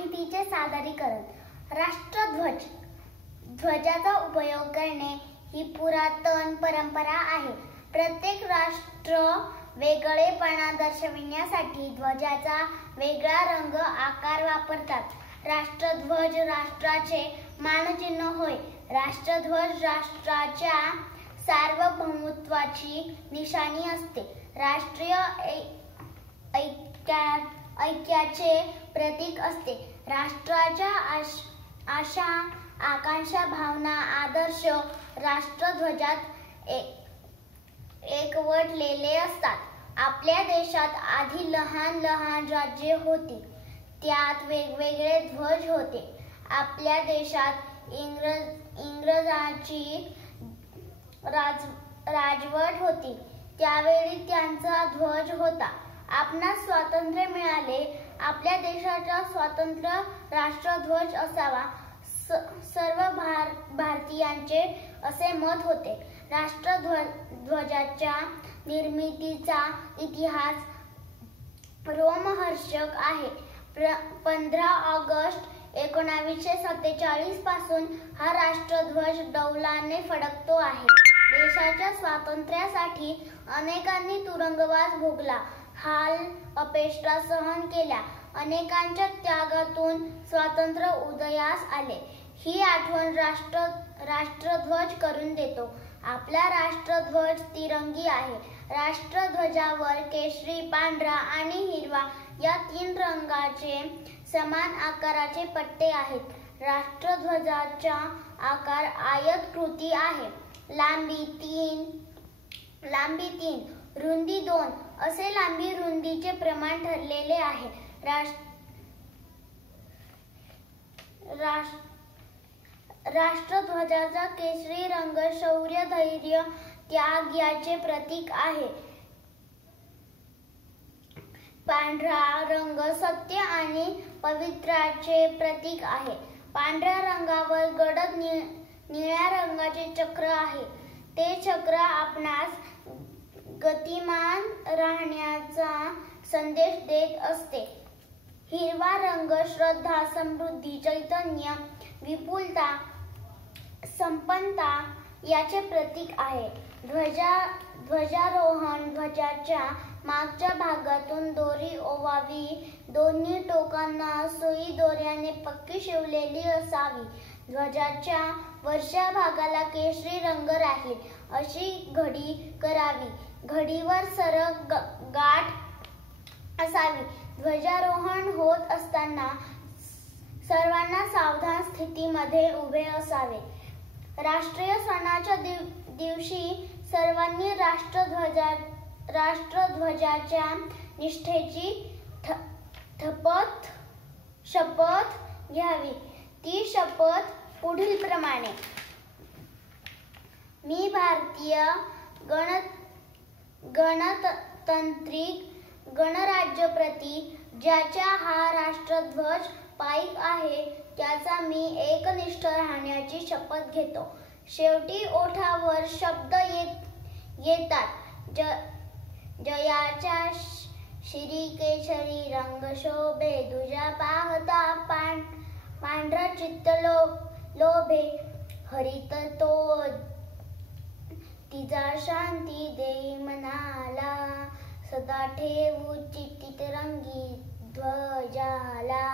माहितीचे सादरीकरण. राष्ट्रध्वज. ध्वजाचा उपयोग करणे ही पुरातन परंपरा आहे. प्रत्येक राष्ट्र वेगळेपणा दर्शविण्यासाठी ध्वजाचा वेगळा रंग, आकार वापरतात. राष्ट्रध्वज राष्ट्राचे मानचिन्ह होय. राष्ट्रध्वज राष्ट्राच्या सार्वभौमत्वाची निशाणी असते. राष्ट्रीय ऐक्याचे प्रतीक असते. राष्ट्राच्या आशा, आकांक्षा, भावना, आदर्श राष्ट्रध्वजात एकवटलेले असतात. आपल्या देशात आधी लहान लहान राज्ये होती. त्यात वेगवेगळे ध्वज होते. आपल्या देशात इंग्रजांची राजवट होती. त्यावेळी त्यांचा ध्वज होता. आपणास स्वातंत्र्य मिळाले. आपल्या देशाचा स्वतंत्र राष्ट्रध्वज असावा, सर्व भारतीयांचे असे मत होते. राष्ट्रध्वजाच्या निर्मितीचा इतिहास रोमहर्षक आहे. 15 ऑगस्ट 1947 पासून हा राष्ट्रध्वज डौलाने फडकतो आहे. देशाच्या स्वातंत्र्यासाठी अनेकांनी तुरुंगवास भोगला, हाल अपेष्टा सहन केल्या. अनेकांच्या त्यागातून स्वातंत्र्य उदयास आले. ही आठवण राष्ट्रध्वज करून देतो. आपला राष्ट्रध्वज तिरंगी आहे. राष्ट्रध्वजावर केशरी, पांढरा आणि हिरवा या 3 रंगाचे समान आकाराचे पट्टे आहेत. राष्ट्रध्वजाचा आकार आयताकृती आहे. लांबी 3, रुंदी 2 असे लांबी रुंदीचे प्रमाण ठरलेले आहे. राष्ट्रध्वजाचा केशरी रंग शौर्य, धैर्य, त्याग याचे प्रतीक आहे. पांढरा रंग सत्य आणि पवित्राचे प्रतीक आहे. पांढऱ्या रंगावर गडद निळ्या रंगाचे चक्र आहे. ते चक्र आपणास गतिमान राहण्याचा संदेश देत असते. हिरवा रंग श्रद्धा, समृद्धी, चैतन्य, विपुलता, संपन्नता याचे प्रतीक आहे. ध्वजारोहण. ध्वजाच्या मागच्या भागातून दोरी ओवावी. दोन्ही टोकांना सुई दोऱ्याने पक्की शिवलेली असावी. ध्वजाच्या वरच्या भागाला केशरी रंग राहील अशी घडी करावी. घडीवर सरक गाठ असावी. ध्वजारोहण होत असताना सर्वांना सावधान स्थितीमध्ये उभे असावे. राष्ट्रीय सणाच्या दिवशी सर्वांनी राष्ट्रध्वजाच्या निष्ठेची शपथ घ्यावी. ती शपथ पुढील प्रमाणे. मी भारतीय गणतांत्रिक गणराज्यप्रती ज्याचा हा राष्ट्रध्वज पाईक आहे त्याचा मी एकनिष्ठ राहण्याची शपथ घेतो. शेवटी ओठावर शब्द येतात. जयाच्या श्री केशरी रंग शोभे, ध्वजा पाहता पांढरा चित्त लोभे. हरित तो तिचा शांती देई मनाला, सदा ठेवू चित्तित रंगी ध्वजाला.